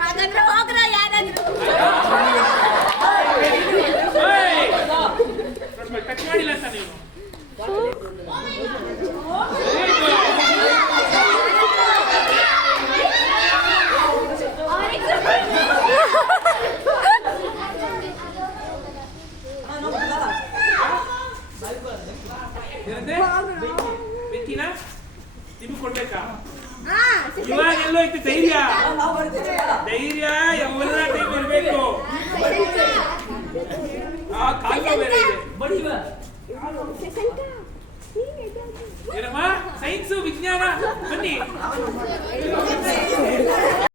ಹಾಗಾದ್ರೆ ಹೋಗ್ರ ಯಾರಾದ್ರೂ. ಟಚ್ ಮಾಡಿಲ್ಲ ಅಂತ ನೀವು. ಬೆಕ್ಕಿನ ನಿಮ್ಗೆ ಕೊಡ್ಬೇಕಾ? ಇವಾಗ ಎಲ್ಲೋ ಐತೆ ಧೈರ್ಯ. ಧೈರ್ಯ ಎಲ್ಲ ಟೈಮ್ ಇರ್ಬೇಕು. ಕಾಲ ಬೇರೆ ಇದೆ. ಏನಮ್ಮ ಸೈನ್ಸು ವಿಜ್ಞಾನ ಬನ್ನಿ.